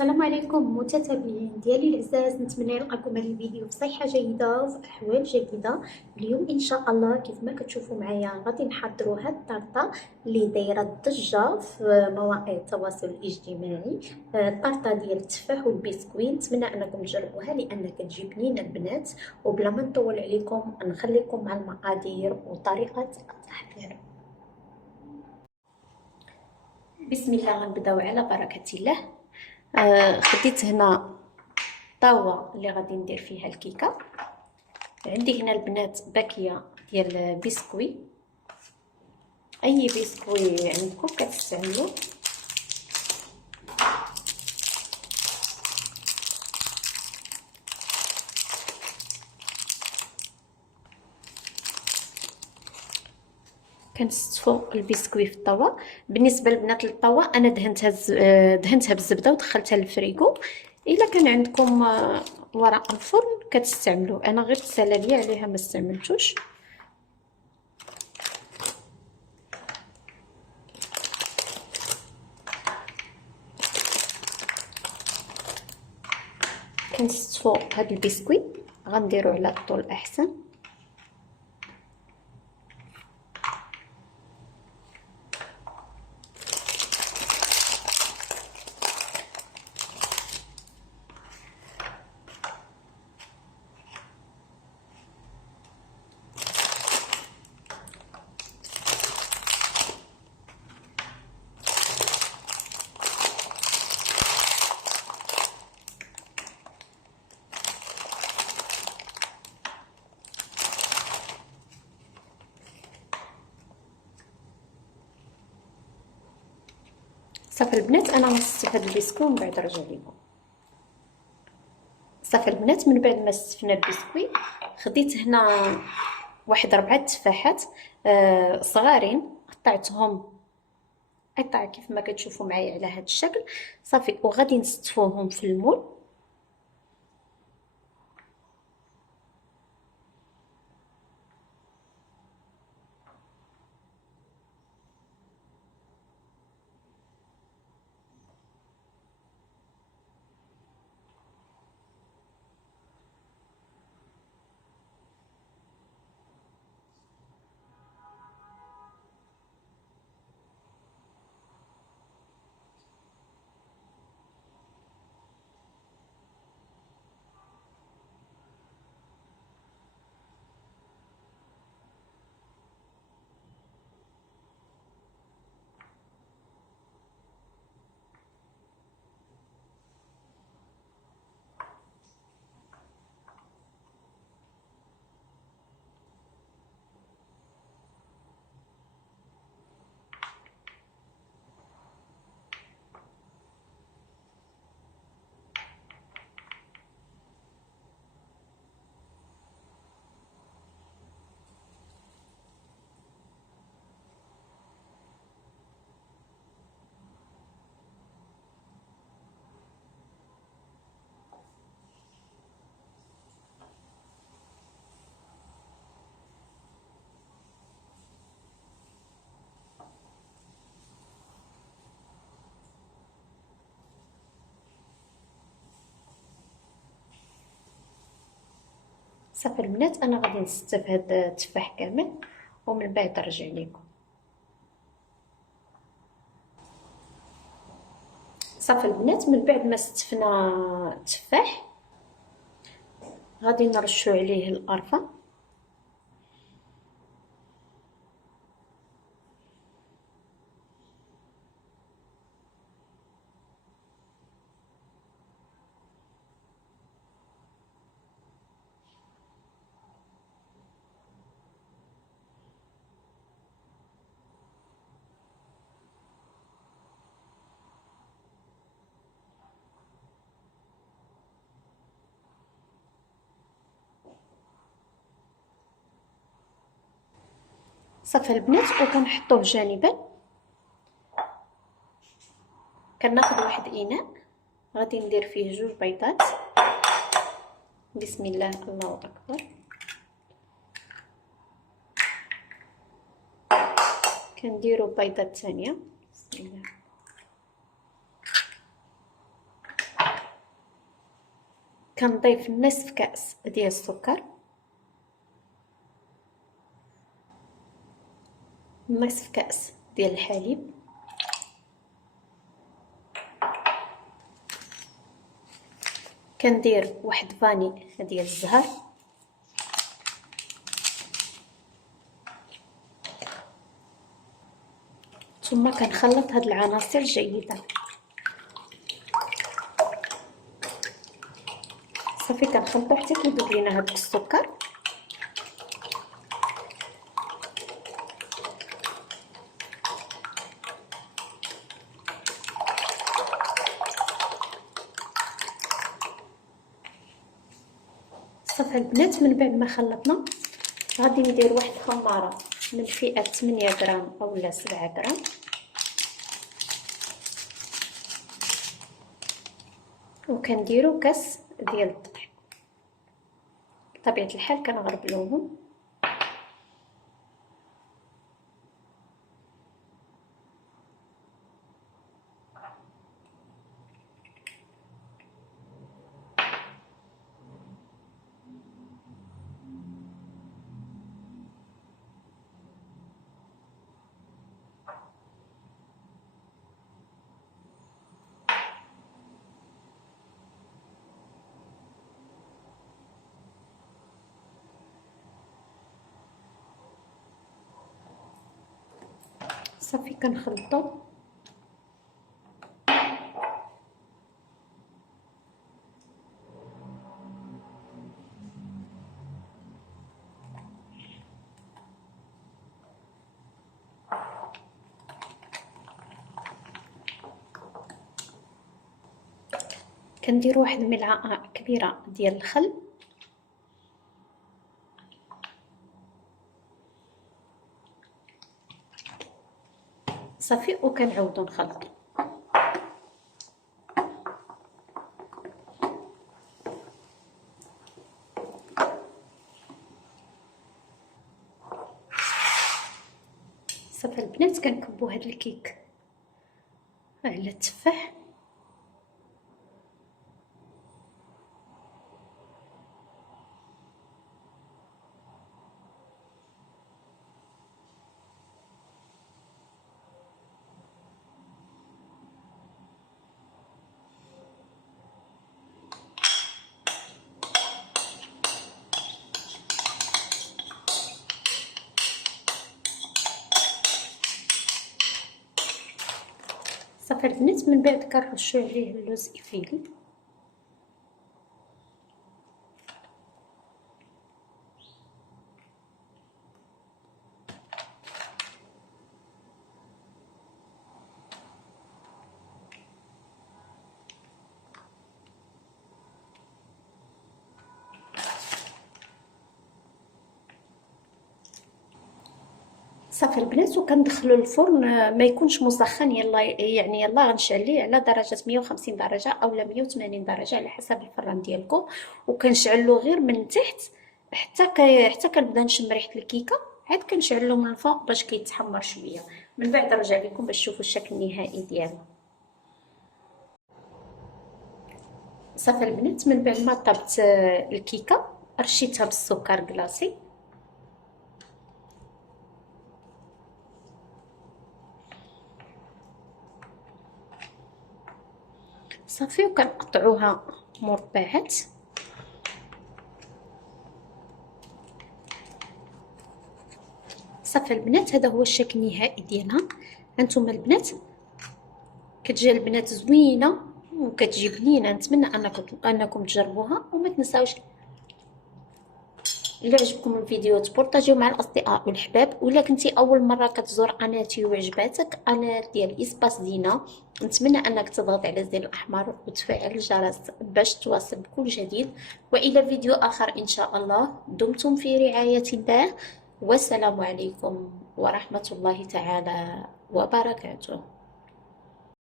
السلام عليكم متتابعين ديالي العزاز، نتمنى نلقاكم هذا الفيديو بصحة جيدة وفي أحوال جيدة. اليوم إن شاء الله كيف ما كتشوفوا معايا غادي نحضروا هاد الطرطة اللي دايرة الضجة في مواقع التواصل الاجتماعي. الطرطة ديال التفاح والبسكويت، نتمنى أنكم تجربوها لأنها كتجي بنينة البنات. وبلا ما نطول عليكم نخليكم مع المقادير وطريقة التحضير. بسم الله، غنبداو على بركة الله. خديت هنا طاوة اللي غادي ندير فيها الكيكة. عندي هنا البنات باكية ديال بسكوي، اي بسكوي عندكم كتستعملوا. كنستفو البسكوي في الطاوة. بالنسبه للبنات للطاوة انا دهنتها بالزبده ودخلتها للفريغو. الا كان عندكم ورق الفرن كتستعملوا، انا غير السلاليه عليها ما استعملتوش. كنستفو هاد البسكوي غنديرو على الطول احسن. صافي البنات، انا غنستف هاد البسكوي ومن بعد نرجع لكم. صافي البنات، من بعد ما استفنا البسكوي خديت هنا واحد 4 تفاحات صغارين، قطعتهم قطع كيف ما كتشوفوا معايا على هاد الشكل. صافي وغادي نستفوهم في المول. صافي البنات، انا غادي نستف هاد التفاح كامل ومن بعد نرجع لكم. صافي البنات، من بعد ما استفنا التفاح غادي نرشوا عليه القرفه. صافي البنات، وكنحطوه جانبا. كناخذ واحد اناء غادي ندير فيه 2 بيضات. بسم الله، الله اكبر. كنديروا بيضه الثانيه. بسم الله. كنضيف نصف كأس ديال السكر، نصف كأس ديال الحليب، كندير واحد فاني ديال الزهر، ثم كنخلط هاد العناصر جيدا. صافي كنخلطو حتى كيذوب لينا هاد السكر. صافي البنات، من بعد ما خلطنا غادي ندير واحد الخماره من فئه 8 غرام اولا 7 غرام، وكنديرو كاس ديال الدقيق. بطبيعه الحال كنغربلوهم. صافي كنخلطو. كندير واحد الملعقه كبيره ديال الخل، صافي وكنعاودو نخلطو. صافي البنات، كنكبو هاد الكيك على التفاح. صافي البنات، من بعد كنرشو عليه اللوز إفيلي. صافي البنات، وكندخلو الفرن ما يكونش مسخن، يلا غنشعليه على درجه 150 درجه اولا 180 درجه على حسب الفران ديالكم، وكنشعلو غير من تحت حتى كنبدا نشم ريحه الكيكه، عاد كنشعلو من الفوق باش كيتحمر شويه. من بعد نرجع لكم باش تشوفوا الشكل النهائي ديالو. صافي البنات، من بعد ما طبت الكيكه رشيتها بالسكر كلاصي، صافي وكنقطعوها مربعات. صافي البنات، هذا هو الشكل النهائي ديالها. هانتوما البنات، كتجي البنات زوينه وكتجي بنينه. نتمنى انكم تجربوها، وما تنساوش الا عجبكم الفيديو تبارطاجيو مع الاصدقاء والحباب. ولا كنتي اول مره كتزور قناتي وعجباتك قناه ديال اسباس دينا، نتمنى انك تضغط على الزر الاحمر وتفعل الجرس باش تواصل بكل جديد. والى فيديو اخر ان شاء الله. دمتم في رعايه الله، والسلام عليكم ورحمه الله تعالى وبركاته.